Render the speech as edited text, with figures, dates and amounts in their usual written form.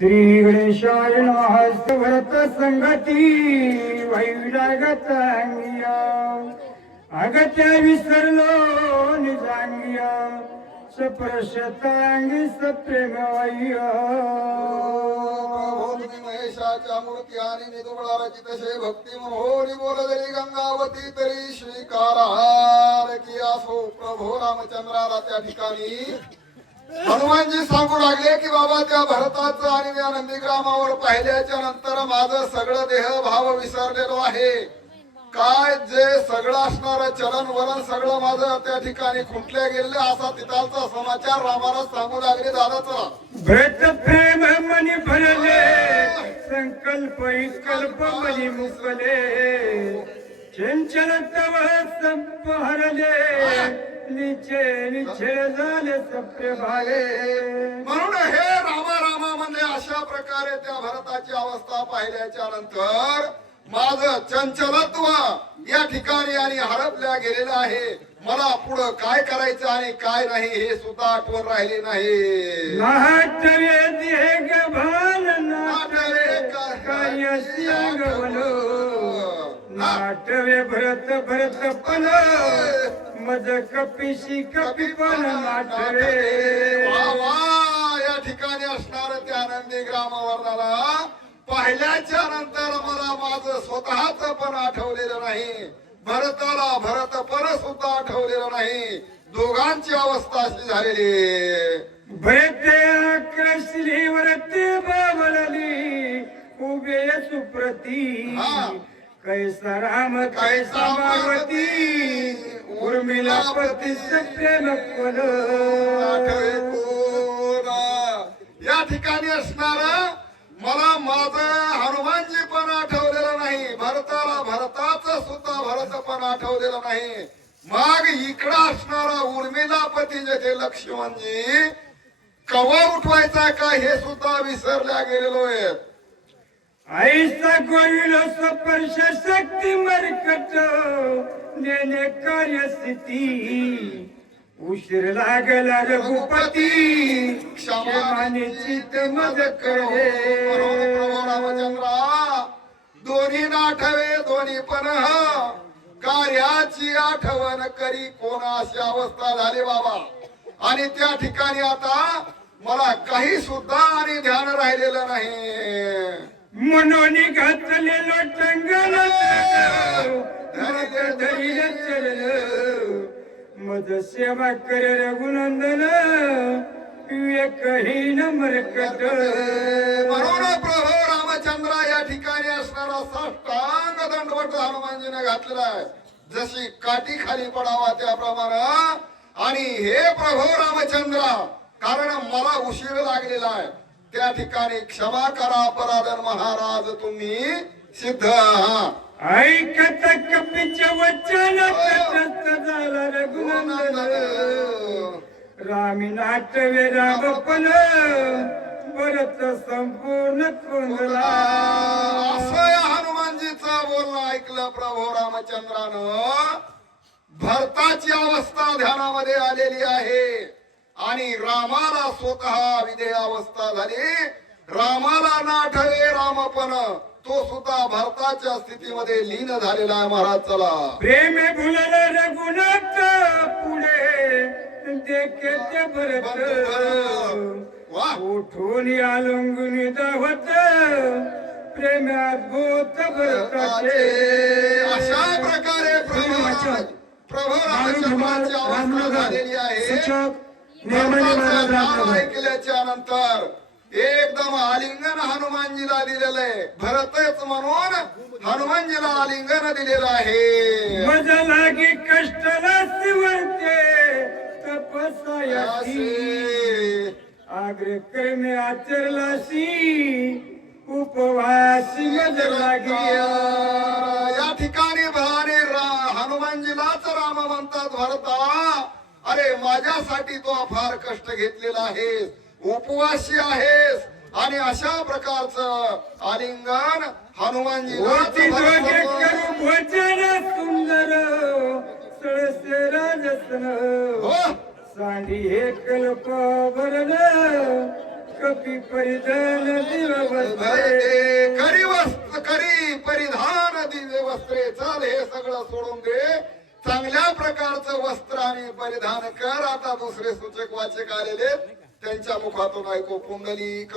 श्री गणेशाय नमः भरत संगती वैरागत अंगिया अगत्या विसरलो निजांगिया सप्रशतांगी सप्रेम वैया तुम्ही महेशाच्या मूर्ती आणि निदुबळा रचित शे भक्ती मोहोरी बोलदरी गंगावती तरी श्रीकारार की असो प्रभो रामचंद्राला त्या ठिकाणी हनुमानजी सांगू लागले की बाबा त्या भरताचं आणि त्या नंदीग्रामावर पाहिल्याच्या नंतर माझं सगळं देह भाव विसरलेलो आहे. काय जे सगळं असणार चलन वलन सगळं माझं त्या ठिकाणी खुंटल्या गेले असा तिथालचा समाचार रामाला सांगू लागले. दादा चला भरत प्रेम मनी भरले संकल्प विकल्प मनी मुकले चंचल तव संप हरले निचे निचे झाले सप्रे भाले. म्हणून हे रामा रामा म्हणजे अशा प्रकारे त्या भरताची अवस्था पाहिल्याच्या नंतर माझं चंचलत्व या ठिकाणी आणि हरपल्या गेलेलं आहे. मला पुढं काय करायचं आणि काय नाही हे सुद्धा आठवण राहिले नाही. नाटवे देग भान नाटवे काय गवलो नाटवे भरत भरत पण मज कपिशी कपी पण नाटवे. या ठिकाणी असणार त्या नंदी ग्रामवर्णाला पाहिल्याच्या नंतर मला माझं स्वतःच पण आठवलेलं नाही. भरताला भरत पण सुद्धा आठवलेलं नाही. दोघांची अवस्था अशी झालेली. भरते आकाशली वरते बाबळली उभे सुप्रती कैसा राम कैसा मावती उर्मिला पती प्रेम कोण आठवे कोण. या ठिकाणी असणार मला माझं हनुमानजी पण आठवलेलं नाही. भरताला भरताच सुद्धा भरत पण आठवलेलं नाही. मग इकडं असणारा उर्मिला पती जे लक्ष्मणजी कवा उठवायचा का हे सुद्धा विसरल्या गेलेलो आहे. ऐसा गोविल स्पर्श शक्ती मरकट नेने कार्यस्थिती उशीर लागला रघुपती क्षमाने चित मज करे. प्रभू रामचंद्रा दोन्ही नाठवे दोन्ही पण कार्याची आठवण करी कोणाशी अवस्था झाली बाबा. आणि त्या ठिकाणी आता मला काही सुद्धा आणि ध्यान राहिलेलं नाही. म्हणून घातलेलो टंगल धैर्य चलन मज सेवा करे रघुनंदन विवेकहीन मरकट. म्हणून प्रभू रामचंद्र या ठिकाणी असणारा साष्टांग दंडवट हनुमानजीने घातलेला आहे. जशी काठी खाली पडावा त्याप्रमाणे. आणि हे प्रभू रामचंद्र कारण मला उशीर लागलेला आहे त्या ठिकाणी क्षमा करा अपराधन महाराज तुम्ही सिद्ध. ऐकत कपीचे वचन तटस्थ झाला रघुनंदन रामी नाटवे रामपण परत संपूर्ण कोंदला. असं या हनुमानजीचं बोलणं ऐकलं प्रभू रामचंद्रानं. भरताची अवस्था ध्यानामध्ये आलेली आहे आणि रामाला स्वतः विधेय अवस्था झाली. रामाला नाठवे रामपण तो सुद्धा भरताच्या स्थितीमध्ये लीन झालेला आहे. महाराज चला प्रेम भुलल रघुनाथ पुढे देखे भरत उठून आलंगुनी धावत प्रेमात भूत भरताचे. अशा प्रकारे प्रभू रामचंद्राची अवस्था झालेली आहे. ऐकल्याच्या नंतर एकदम आलिंगन हनुमानजीला दिलेलं आहे. भरतच म्हणून हनुमानजीला आलिंगन दिलेलं आहे. मजा लागे कष्टाला शिवते तपसायासी आग्रह करणे आचरलासी उपवासी मजा लागे. या ठिकाणी भराने हनुमानजीलाच राम म्हणतात. भरता अरे माझ्यासाठी तो फार कष्ट घेतलेला आहे उपवासी आहेस आणि अशा प्रकारचं आलिंगन हनुमानजी सुंदर सळसे राजसन सांडी हे कल्प भरल कपी परिधान दिव ते करी वस्त्र करी परिधान दिव्य वस्त्रे. चल हे सगळं सोडून दे, चांगल्या प्रकारचं वस्त्र आणि परिधान कर. आता दुसरे सूचक वाचक आलेले त्यांच्या मुखातून ऐकू. पुंडलिक